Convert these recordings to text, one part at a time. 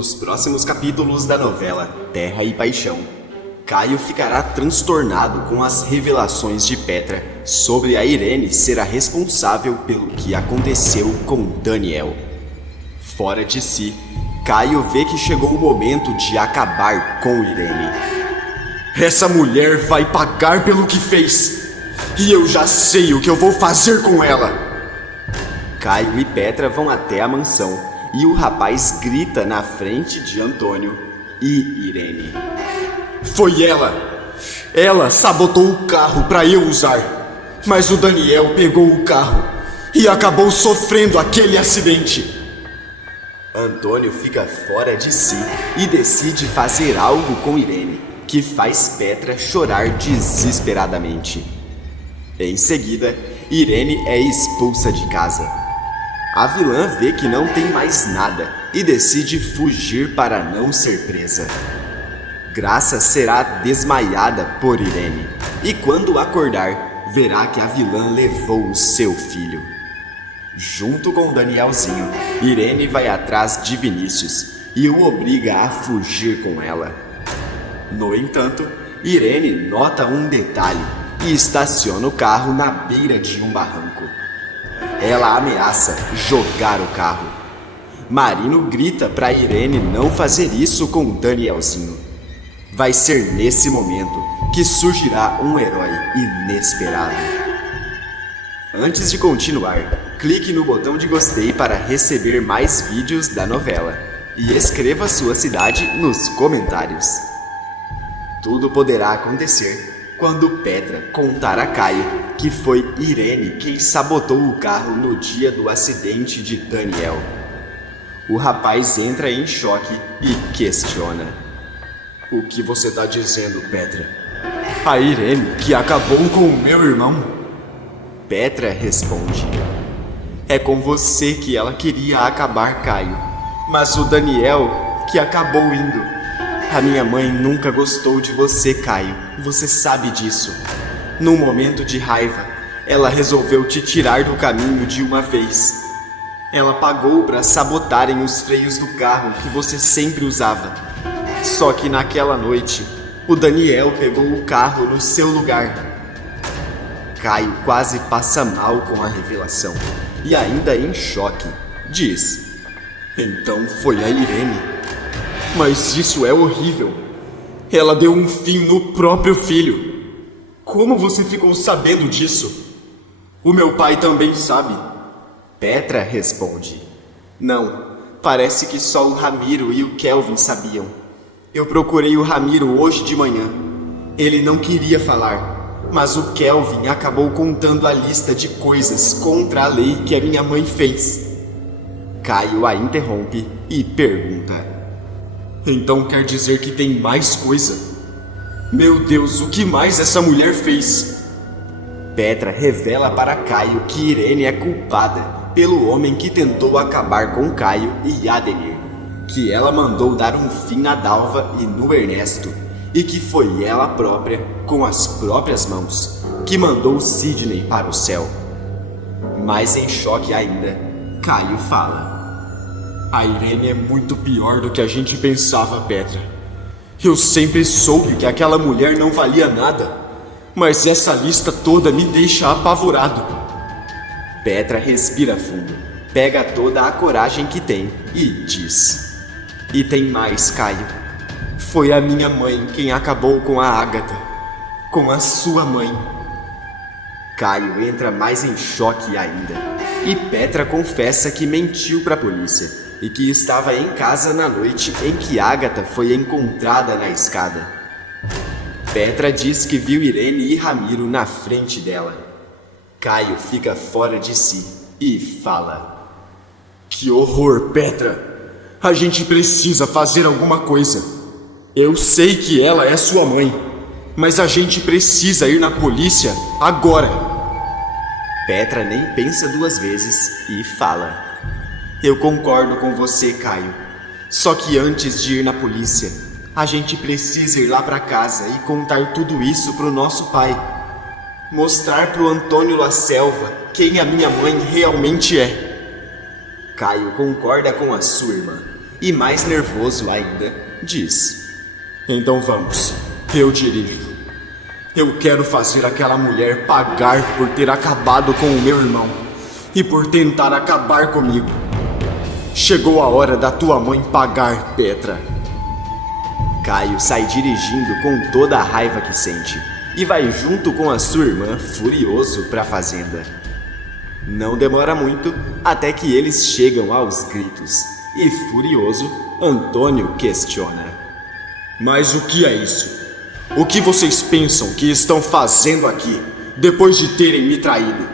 Nos próximos capítulos da novela Terra e Paixão, Caio ficará transtornado com as revelações de Petra sobre a Irene ser a responsável pelo que aconteceu com Daniel. Fora de si, Caio vê que chegou o momento de acabar com Irene. Essa mulher vai pagar pelo que fez, e eu já sei o que eu vou fazer com ela. Caio e Petra vão até a mansão e o rapaz grita na frente de Antônio e Irene. Foi ela! Ela sabotou o carro para eu usar, mas o Daniel pegou o carro e acabou sofrendo aquele acidente. Antônio fica fora de si e decide fazer algo com Irene, que faz Petra chorar desesperadamente. Em seguida, Irene é expulsa de casa. A vilã vê que não tem mais nada e decide fugir para não ser presa. Graça será desmaiada por Irene e quando acordar, verá que a vilã levou o seu filho. Junto com Danielzinho, Irene vai atrás de Vinícius e o obriga a fugir com ela. No entanto, Irene nota um detalhe e estaciona o carro na beira de um barranco. Ela ameaça jogar o carro. Marino grita para Irene não fazer isso com Danielzinho. Vai ser nesse momento que surgirá um herói inesperado. Antes de continuar, clique no botão de gostei para receber mais vídeos da novela e escreva sua cidade nos comentários. Tudo poderá acontecer quando Petra contar a Caio que foi Irene quem sabotou o carro no dia do acidente de Daniel. O rapaz entra em choque e questiona. O que você está dizendo, Petra? A Irene que acabou com o meu irmão? Petra responde. É com você que ela queria acabar, Caio, mas o Daniel que acabou indo. A minha mãe nunca gostou de você, Caio. Você sabe disso. Num momento de raiva, ela resolveu te tirar do caminho de uma vez. Ela pagou para sabotarem os freios do carro que você sempre usava. Só que naquela noite, o Daniel pegou o carro no seu lugar. Caio quase passa mal com a revelação e ainda em choque, diz: então foi a Irene. Mas isso é horrível. Ela deu um fim no próprio filho. Como você ficou sabendo disso? O meu pai também sabe. Petra responde. Não, parece que só o Ramiro e o Kelvin sabiam. Eu procurei o Ramiro hoje de manhã. Ele não queria falar, mas o Kelvin acabou contando a lista de coisas contra a lei que a minha mãe fez. Caio a interrompe e pergunta. Então quer dizer que tem mais coisa? Meu Deus, o que mais essa mulher fez? Petra revela para Caio que Irene é culpada pelo homem que tentou acabar com Caio e Ademir, que ela mandou dar um fim na Dalva e no Ernesto, e que foi ela própria, com as próprias mãos, que mandou Sidney para o céu. Mais em choque ainda, Caio fala. A Irene é muito pior do que a gente pensava, Petra. Eu sempre soube que aquela mulher não valia nada, mas essa lista toda me deixa apavorado. Petra respira fundo, pega toda a coragem que tem e diz. E tem mais, Caio. Foi a minha mãe quem acabou com a Ágata, com a sua mãe. Caio entra mais em choque ainda, e Petra confessa que mentiu para a polícia e que estava em casa na noite em que Ágata foi encontrada na escada. Petra diz que viu Irene e Ramiro na frente dela. Caio fica fora de si e fala. Que horror, Petra! A gente precisa fazer alguma coisa. Eu sei que ela é sua mãe, mas a gente precisa ir na polícia agora. Petra nem pensa duas vezes e fala. Eu concordo com você, Caio. Só que antes de ir na polícia, a gente precisa ir lá para casa e contar tudo isso pro nosso pai. Mostrar pro Antônio La Selva quem a minha mãe realmente é. Caio concorda com a sua irmã e mais nervoso ainda, diz: então vamos, eu dirijo. Eu quero fazer aquela mulher pagar por ter acabado com o meu irmão e por tentar acabar comigo. Chegou a hora da tua mãe pagar, Petra. Caio sai dirigindo com toda a raiva que sente e vai junto com a sua irmã furioso para a fazenda. Não demora muito até que eles chegam aos gritos e, furioso, Antônio questiona: mas o que é isso? O que vocês pensam que estão fazendo aqui depois de terem me traído?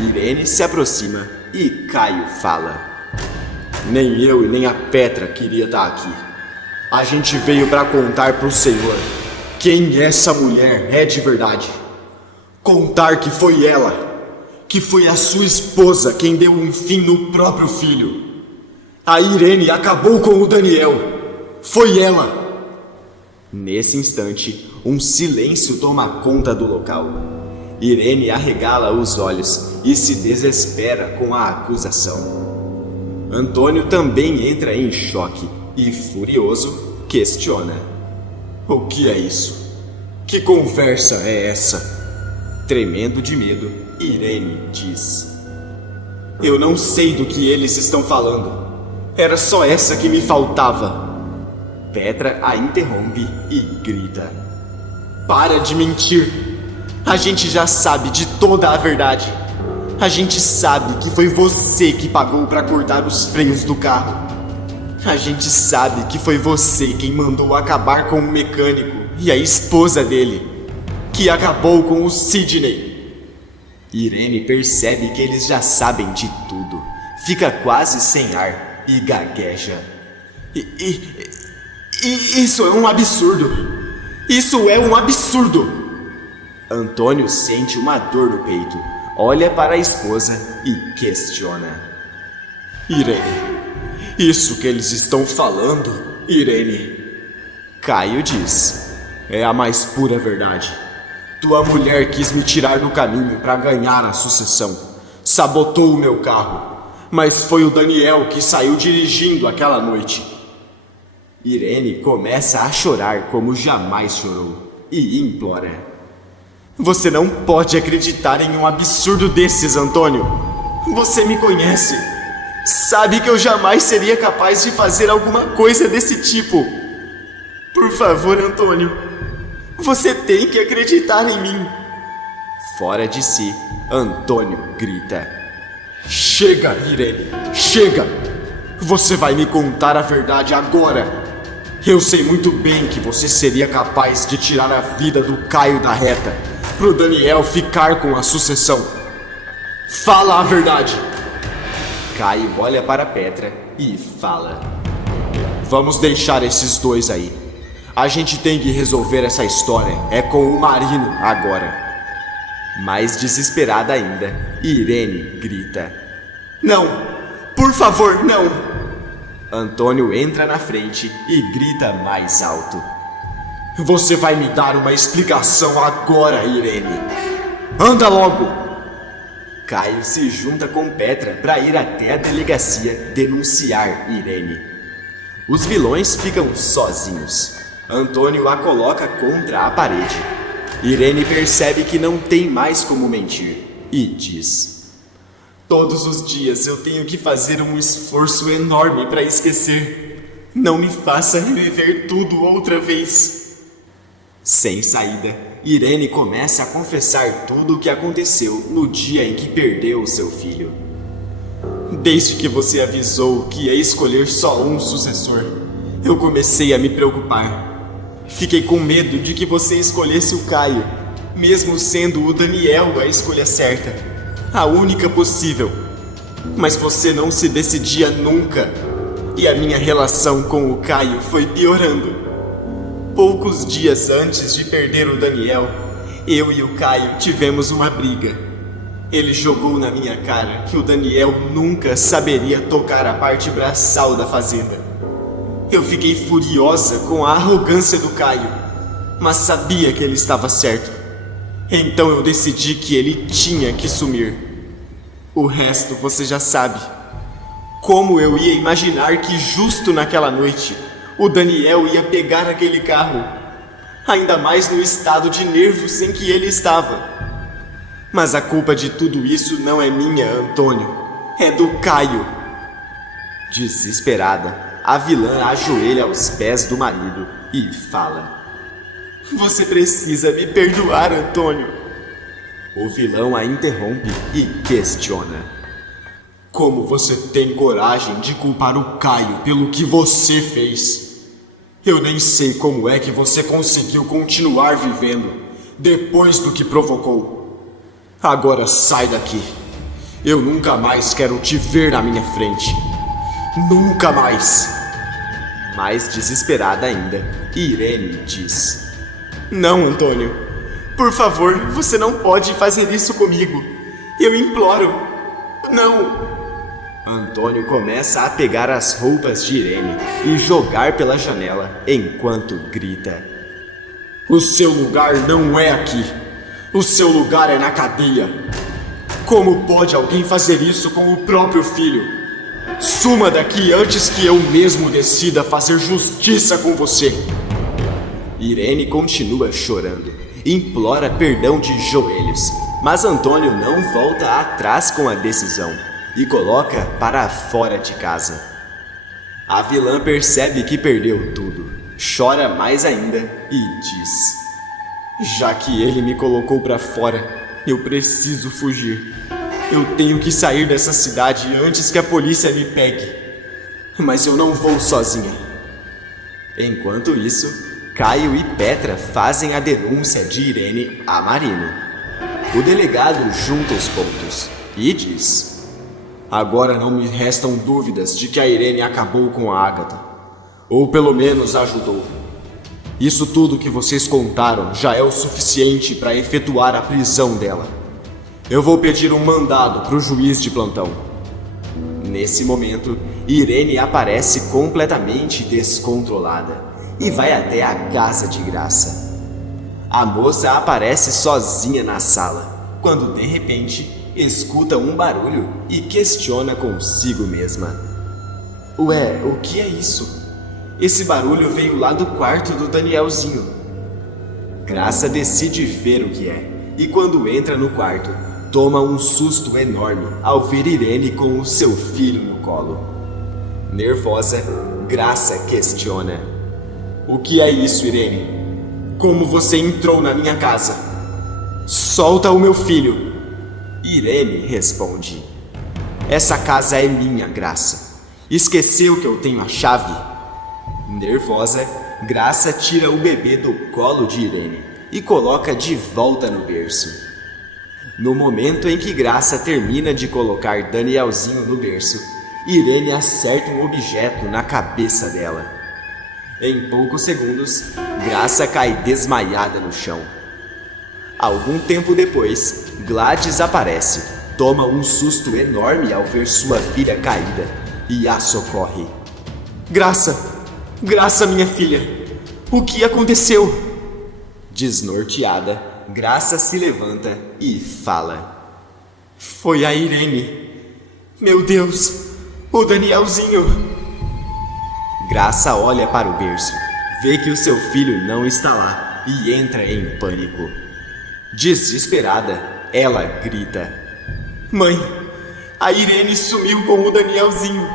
Irene se aproxima e Caio fala: nem eu e nem a Petra queria estar aqui. A gente veio para contar pro Senhor quem essa mulher é de verdade. Contar que foi ela, que foi a sua esposa quem deu um fim no próprio filho. A Irene acabou com o Daniel. Foi ela. Nesse instante, um silêncio toma conta do local. Irene arregala os olhos e se desespera com a acusação. Antônio também entra em choque e, furioso, questiona: o que é isso? Que conversa é essa? Tremendo de medo, Irene diz: eu não sei do que eles estão falando. Era só essa que me faltava. Petra a interrompe e grita: para de mentir! A gente já sabe de toda a verdade. A gente sabe que foi você que pagou para cortar os freios do carro. A gente sabe que foi você quem mandou acabar com o mecânico e a esposa dele, que acabou com o Sidney. Irene percebe que eles já sabem de tudo, fica quase sem ar e gagueja: isso é um absurdo! Isso é um absurdo! Antônio sente uma dor no peito, olha para a esposa e questiona: Irene, isso que eles estão falando, Irene? Caio diz: é a mais pura verdade. Tua mulher quis me tirar do caminho para ganhar a sucessão. Sabotou o meu carro, mas foi o Daniel que saiu dirigindo aquela noite. Irene começa a chorar como jamais chorou e implora: você não pode acreditar em um absurdo desses, Antônio. Você me conhece. Sabe que eu jamais seria capaz de fazer alguma coisa desse tipo. Por favor, Antônio, você tem que acreditar em mim. Fora de si, Antônio grita: chega, Irene, chega! Você vai me contar a verdade agora. Eu sei muito bem que você seria capaz de tirar a vida do Caio da reta, pro Daniel ficar com a sucessão. Fala a verdade! Caio olha para Petra e fala: vamos deixar esses dois aí. A gente tem que resolver essa história, é com o Marino agora. Mais desesperada ainda, Irene grita: não! Por favor, não! Antônio entra na frente e grita mais alto: você vai me dar uma explicação agora, Irene! Anda logo! Caio se junta com Petra para ir até a delegacia denunciar Irene. Os vilões ficam sozinhos. Antônio a coloca contra a parede. Irene percebe que não tem mais como mentir e diz: todos os dias eu tenho que fazer um esforço enorme para esquecer. Não me faça reviver tudo outra vez. Sem saída, Irene começa a confessar tudo o que aconteceu no dia em que perdeu seu filho. Desde que você avisou que ia escolher só um sucessor, eu comecei a me preocupar. Fiquei com medo de que você escolhesse o Caio, mesmo sendo o Daniel a escolha certa, a única possível. Mas você não se decidia nunca, e a minha relação com o Caio foi piorando. Poucos dias antes de perder o Daniel, eu e o Caio tivemos uma briga. Ele jogou na minha cara que o Daniel nunca saberia tocar a parte braçal da fazenda. Eu fiquei furiosa com a arrogância do Caio, mas sabia que ele estava certo. Então eu decidi que ele tinha que sumir. O resto você já sabe. Como eu ia imaginar que justo naquela noite o Daniel ia pegar aquele carro? Ainda mais no estado de nervos em que ele estava. Mas a culpa de tudo isso não é minha, Antônio. É do Caio. Desesperada, a vilã ajoelha aos pés do marido e fala: Você precisa me perdoar, Antônio. O vilão a interrompe e questiona: Como você tem coragem de culpar o Caio pelo que você fez? Eu nem sei como é que você conseguiu continuar vivendo depois do que provocou. Agora sai daqui. Eu nunca mais quero te ver na minha frente. Nunca mais. Mais desesperada ainda, Irene diz: Não, Antônio. Por favor, você não pode fazer isso comigo. Eu imploro. Não. Antônio começa a pegar as roupas de Irene e jogar pela janela enquanto grita: O seu lugar não é aqui. O seu lugar é na cadeia. Como pode alguém fazer isso com o próprio filho? Suma daqui antes que eu mesmo decida fazer justiça com você. Irene continua chorando, implora perdão de joelhos, mas Antônio não volta atrás com a decisão e coloca para fora de casa. A vilã percebe que perdeu tudo, chora mais ainda e diz: Já que ele me colocou para fora, eu preciso fugir. Eu tenho que sair dessa cidade antes que a polícia me pegue. Mas eu não vou sozinha. Enquanto isso, Caio e Petra fazem a denúncia de Irene a Marino. O delegado junta os pontos e diz: Agora não me restam dúvidas de que a Irene acabou com a Ágata. Ou pelo menos ajudou. Isso tudo que vocês contaram já é o suficiente para efetuar a prisão dela. Eu vou pedir um mandado para o juiz de plantão. Nesse momento, Irene aparece completamente descontrolada e vai até a casa de Graça. A moça aparece sozinha na sala, quando de repente escuta um barulho e questiona consigo mesma: Ué, o que é isso? Esse barulho veio lá do quarto do Danielzinho. Graça decide ver o que é, e quando entra no quarto, toma um susto enorme ao ver Irene com o seu filho no colo. Nervosa, Graça questiona: O que é isso, Irene? Como você entrou na minha casa? Solta o meu filho! Irene responde: Essa casa é minha, Graça. Esqueceu que eu tenho a chave? Nervosa, Graça tira o bebê do colo de Irene e coloca de volta no berço. No momento em que Graça termina de colocar Danielzinho no berço, Irene acerta um objeto na cabeça dela. Em poucos segundos, Graça cai desmaiada no chão. Algum tempo depois, Gladys aparece, toma um susto enorme ao ver sua filha caída e a socorre. Graça! Graça, minha filha! O que aconteceu? Desnorteada, Graça se levanta e fala: Foi a Irene. Meu Deus, o Danielzinho. Graça olha para o berço, vê que o seu filho não está lá e entra em pânico. Desesperada, ela grita: Mãe, a Irene sumiu com o Danielzinho.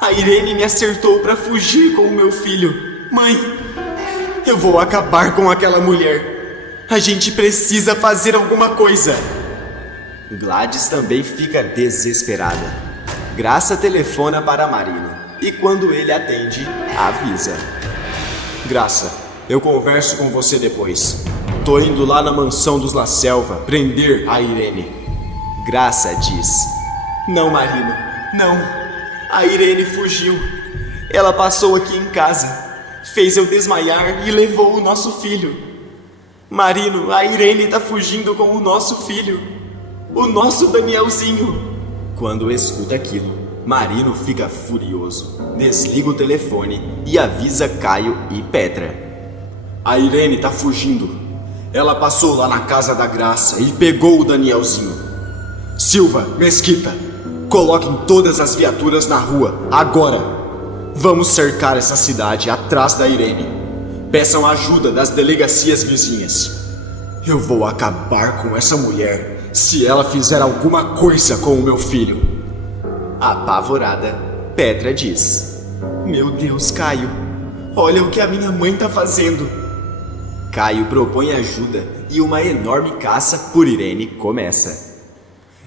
A Irene me acertou para fugir com o meu filho. Mãe, eu vou acabar com aquela mulher. A gente precisa fazer alguma coisa. Gladys também fica desesperada. Graça telefona para Marino e quando ele atende, avisa: Graça, eu converso com você depois. Tô indo lá na mansão dos La Selva prender a Irene. Graça diz: Não, Marino, não. A Irene fugiu. Ela passou aqui em casa, fez eu desmaiar e levou o nosso filho. Marino, a Irene tá fugindo com o nosso filho, o nosso Danielzinho. Quando escuta aquilo, Marino fica furioso, desliga o telefone e avisa Caio e Petra. A Irene tá fugindo. Ela passou lá na casa da Graça e pegou o Danielzinho. Silva, Mesquita, Coloquem todas as viaturas na rua, agora! Vamos cercar essa cidade atrás da Irene. Peçam ajuda das delegacias vizinhas. Eu vou acabar com essa mulher se ela fizer alguma coisa com o meu filho. Apavorada, Petra diz: Meu Deus, Caio, olha o que a minha mãe tá fazendo. Caio propõe ajuda e uma enorme caça por Irene começa.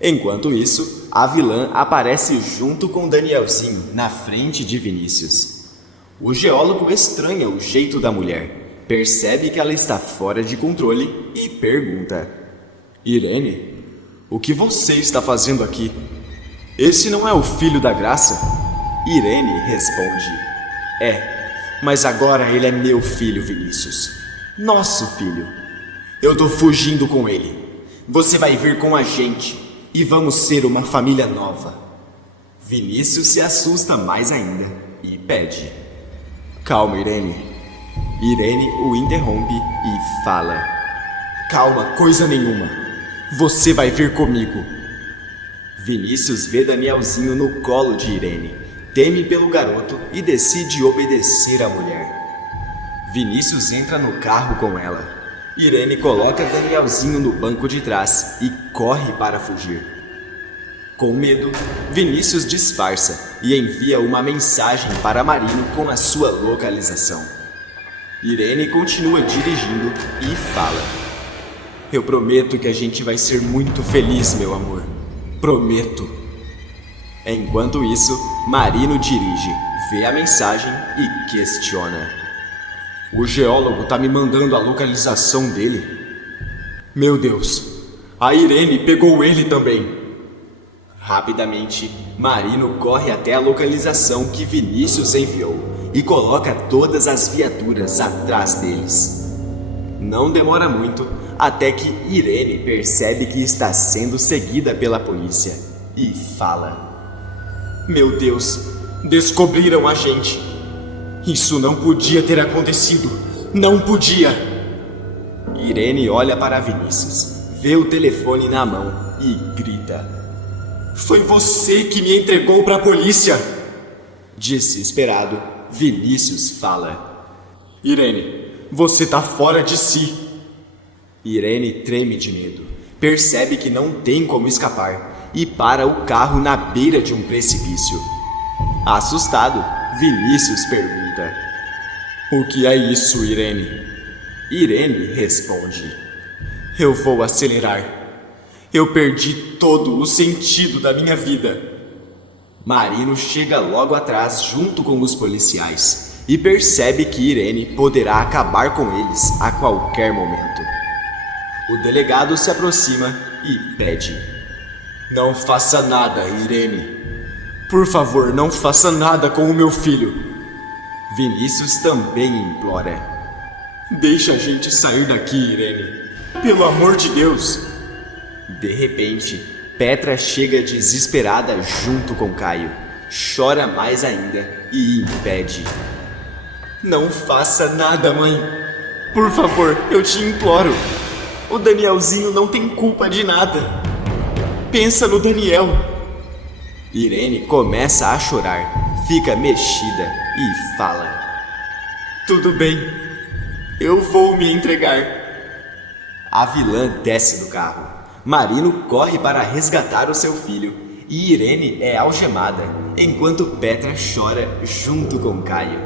Enquanto isso, a vilã aparece junto com Danielzinho na frente de Vinícius. O geólogo estranha o jeito da mulher, percebe que ela está fora de controle e pergunta: Irene, o que você está fazendo aqui? Esse não é o filho da Graça? Irene responde: É, mas agora ele é meu filho, Vinícius. Nosso filho. Eu tô fugindo com ele. Você vai vir com a gente e vamos ser uma família nova. Vinícius se assusta mais ainda e pede: Calma, Irene. Irene o interrompe e fala: Calma, coisa nenhuma. Você vai vir comigo. Vinícius vê Danielzinho no colo de Irene, teme pelo garoto e decide obedecer à mulher. Vinícius entra no carro com ela. Irene coloca Danielzinho no banco de trás e corre para fugir. Com medo, Vinícius disfarça e envia uma mensagem para Marino com a sua localização. Irene continua dirigindo e fala: Eu prometo que a gente vai ser muito feliz, meu amor. Prometo. Enquanto isso, Marino dirige, vê a mensagem e questiona: O geólogo tá me mandando a localização dele? Meu Deus, a Irene pegou ele também. Rapidamente, Marino corre até a localização que Vinícius enviou e coloca todas as viaturas atrás deles. Não demora muito até que Irene percebe que está sendo seguida pela polícia e fala: Meu Deus, descobriram a gente. Isso não podia ter acontecido. Não podia. Irene olha para Vinícius, vê o telefone na mão e grita: Foi você que me entregou para a polícia. Desesperado, Vinícius fala: Irene, você tá fora de si. Irene treme de medo, percebe que não tem como escapar e para o carro na beira de um precipício. Assustado, Vinícius pergunta: O que é isso, Irene? Irene responde: Eu vou acelerar. Eu perdi todo o sentido da minha vida. Marino chega logo atrás junto com os policiais e percebe que Irene poderá acabar com eles a qualquer momento. O delegado se aproxima e pede: Não faça nada, Irene. Por favor, não faça nada com o meu filho. Vinícius também implora: Deixa a gente sair daqui, Irene. Pelo amor de Deus. De repente, Petra chega desesperada junto com Caio. Chora mais ainda e impede: Não faça nada, mãe. Por favor, eu te imploro. O Danielzinho não tem culpa de nada. Pensa no Daniel. Irene começa a chorar, fica mexida e fala: Tudo bem, eu vou me entregar. A vilã desce do carro. Marino corre para resgatar o seu filho e Irene é algemada, enquanto Petra chora junto com Caio.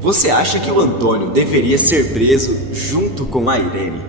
Você acha que o Antônio deveria ser preso junto com a Irene?